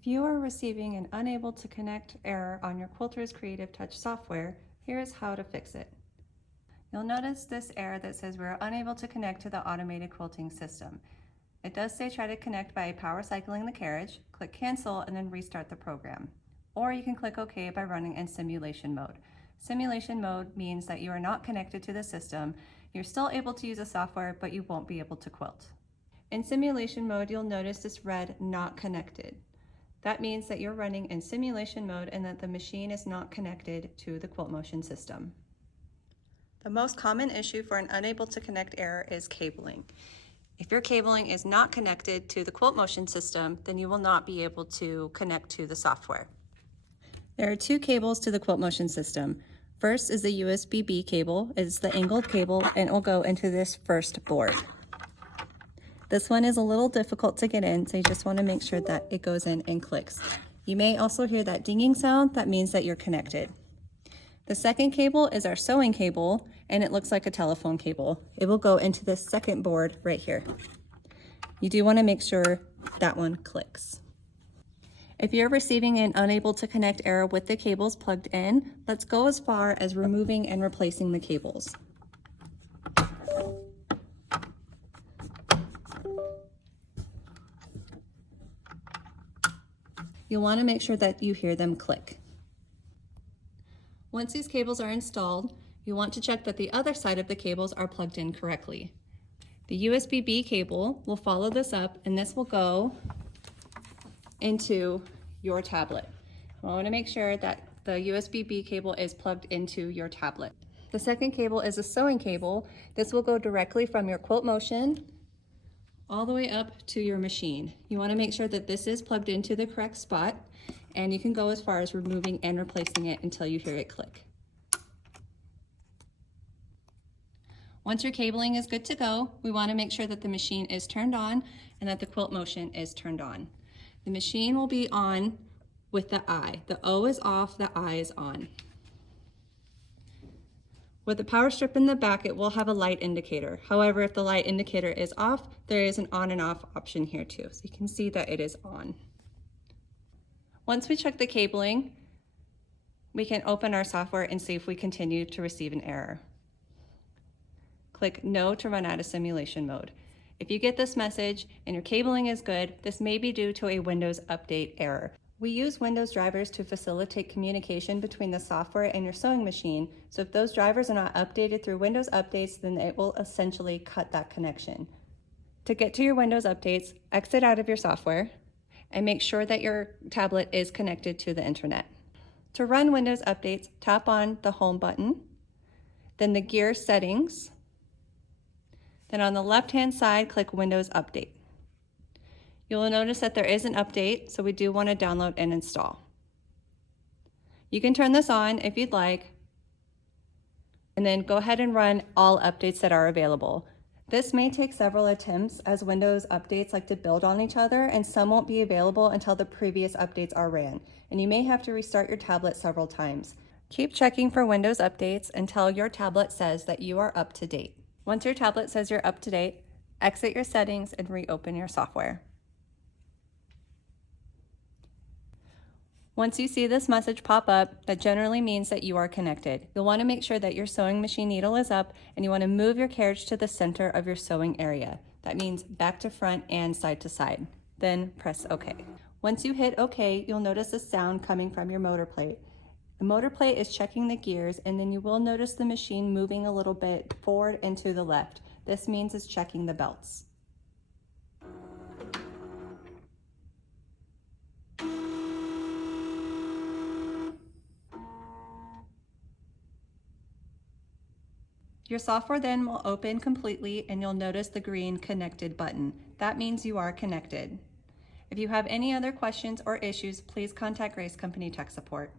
If you are receiving an unable to connect error on your Quilter's Creative Touch software, here is how to fix it. You'll notice this error that says we're unable to connect to the automated quilting system. It does say try to connect by power cycling the carriage, click cancel, and then restart the program. Or you can click OK by running in simulation mode. Simulation mode means that you are not connected to the system. You're still able to use the software, but you won't be able to quilt. In simulation mode, you'll notice this red not connected. That means that you're running in simulation mode and that the machine is not connected to the quilt motion system. The most common issue for an unable to connect error is cabling. If your cabling is not connected to the quilt motion system, then you will not be able to connect to the software. There are two cables to the quilt motion system. First is the USB-B cable. It's the angled cable and it will go into this first board. This one is a little difficult to get in, so you just want to make sure that it goes in and clicks. You may also hear that dinging sound. That means that you're connected. The second cable is our sewing cable, and it looks like a telephone cable. It will go into this second board right here. You do want to make sure that one clicks. If you're receiving an unable to connect error with the cables plugged in, let's go as far as removing and replacing the cables. You'll want to make sure that you hear them click. Once these cables are installed, you want to check that the other side of the cables are plugged in correctly. The USB-B cable will follow this up, and this will go into your tablet. I want to make sure that the USB-B cable is plugged into your tablet. The second cable is a sewing cable. This will go directly from your quilt motion all the way up to your machine. You want to make sure that this is plugged into the correct spot, and you can go as far as removing and replacing it until you hear it click. Once your cabling is good to go, we want to make sure that the machine is turned on and that the quilt motion is turned on. The machine will be on with the I. The O is off, the I is on. With the power strip in the back, it will have a light indicator. However, if the light indicator is off, there is an on and off option here too. So you can see that it is on. Once we check the cabling, we can open our software and see if we continue to receive an error. Click No to run out of simulation mode. If you get this message and your cabling is good, this may be due to a Windows Update error. We use Windows drivers to facilitate communication between the software and your sewing machine, so if those drivers are not updated through Windows updates, then it will essentially cut that connection. To get to your Windows updates, exit out of your software and make sure that your tablet is connected to the internet. To run Windows updates, tap on the Home button, then the gear settings, then on the left-hand side, click Windows Update. You'll notice that there is an update, so we do want to download and install. You can turn this on if you'd like, and then go ahead and run all updates that are available. This may take several attempts as Windows updates like to build on each other, and some won't be available until the previous updates are ran, and you may have to restart your tablet several times. Keep checking for Windows updates until your tablet says that you are up to date. Once your tablet says you're up to date, exit your settings and reopen your software. Once you see this message pop up, that generally means that you are connected. You'll want to make sure that your sewing machine needle is up and you want to move your carriage to the center of your sewing area. That means back to front and side to side. Then press OK. Once you hit OK, you'll notice a sound coming from your motor plate. The motor plate is checking the gears, and then you will notice the machine moving a little bit forward and to the left. This means it's checking the belts. Your software then will open completely and you'll notice the green connected button. That means you are connected. If you have any other questions or issues, please contact Grace Company Tech Support.